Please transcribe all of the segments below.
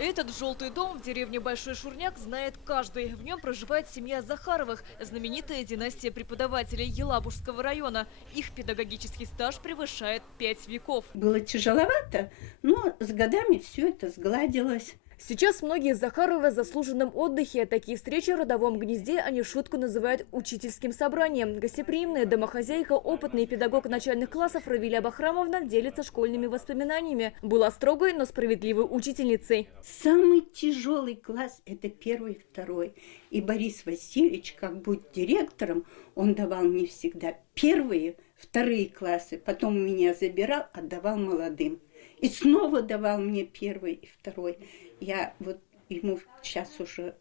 Этот желтый дом в деревне Большой Шурняк знает каждый. В нем проживает семья Захаровых, знаменитая династия преподавателей Елабужского района. Их педагогический стаж превышает 5 веков. Было тяжеловато, но с годами все это сгладилось. Сейчас многие Захаровы в заслуженном отдыхе. Такие встречи в родовом гнезде они шутку называют учительским собранием. Гостеприимная домохозяйка, опытный педагог начальных классов Равиля Бахрамовна делится школьными воспоминаниями. Была строгой, но справедливой учительницей. Самый тяжелый класс – это 1-й, 2-й. И Борис Васильевич, как будь директором, он давал мне всегда 1-е, 2-е классы. Потом меня забирал, отдавал молодым. И снова давал мне 1-й и 2-й. Я вот ему сейчас уже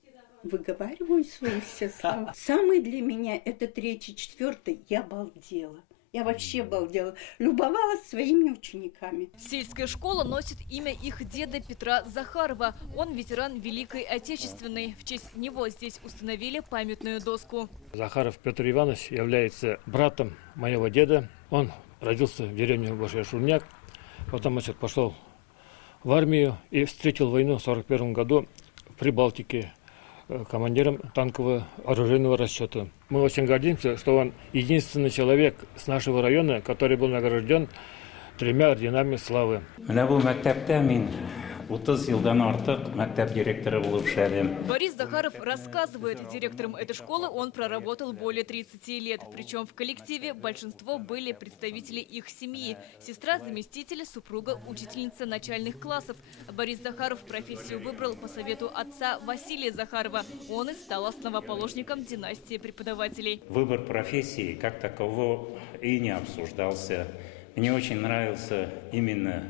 выговариваю свои все слова. Самый для меня это 3-й, 4-й. Я балдела. Я вообще балдела. Любовалась своими учениками. Сельская школа носит имя их деда Петра Захарова. Он ветеран Великой Отечественной. В честь него здесь установили памятную доску. Захаров Петр Иванович является братом моего деда. Он родился в деревне Большой Шурняк. Потом пошел в армию и встретил войну в 1941 году в Прибалтике командиром танкового оружейного расчета. Мы очень гордимся, что он единственный человек с нашего района, который был награжден 3 орденами славы. 30 жылдан артық мәктәп директоры болып эшләдем. Борис Захаров рассказывает, директором этой школы он проработал более 30 лет. Причем в коллективе большинство были представители их семьи. Сестра заместителя, супруга учительница начальных классов. Борис Захаров профессию выбрал по совету отца Василия Захарова. Он и стал основоположником династии преподавателей. Выбор профессии как такового и не обсуждался. Мне очень нравился именно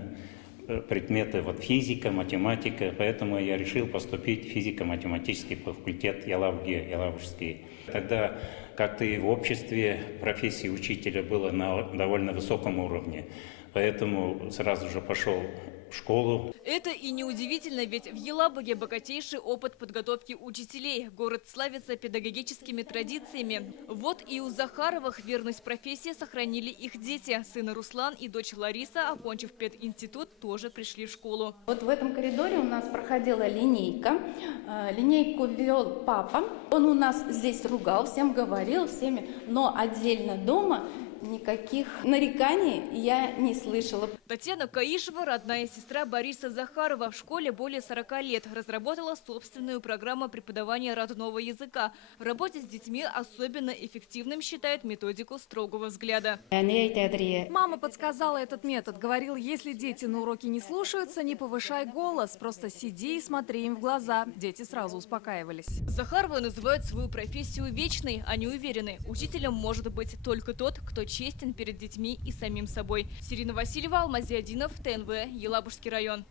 предметы физика, математика, поэтому я решил поступить в физико-математический факультет Елабужский. Тогда как-то и в обществе профессии учителя было на довольно высоком уровне, поэтому сразу же пошел в школу. Это и неудивительно, ведь в Елабуге богатейший опыт подготовки учителей. Город славится педагогическими традициями. Вот и у Захаровых верность профессии сохранили их дети. Сын Руслан и дочь Лариса, окончив пединститут, тоже пришли в школу. Вот в этом коридоре у нас проходила линейка. Линейку вел папа. Он у нас здесь ругал, всем говорил, всеми, но отдельно дома никаких нареканий я не слышала. Татьяна Каишева, родная сестра Бориса Захарова, в школе более 40 лет. Разработала собственную программу преподавания родного языка. В работе с детьми особенно эффективным считает методику строгого взгляда. Мама подсказала этот метод. Говорил, если дети на уроке не слушаются, не повышай голос. Просто сиди и смотри им в глаза. Дети сразу успокаивались. Захаровы называют свою профессию вечной. Они уверены, учителем может быть только тот, кто честен перед детьми и самим собой. Сирина Васильева, Алмазиадинов, ТНВ, Елабужский район.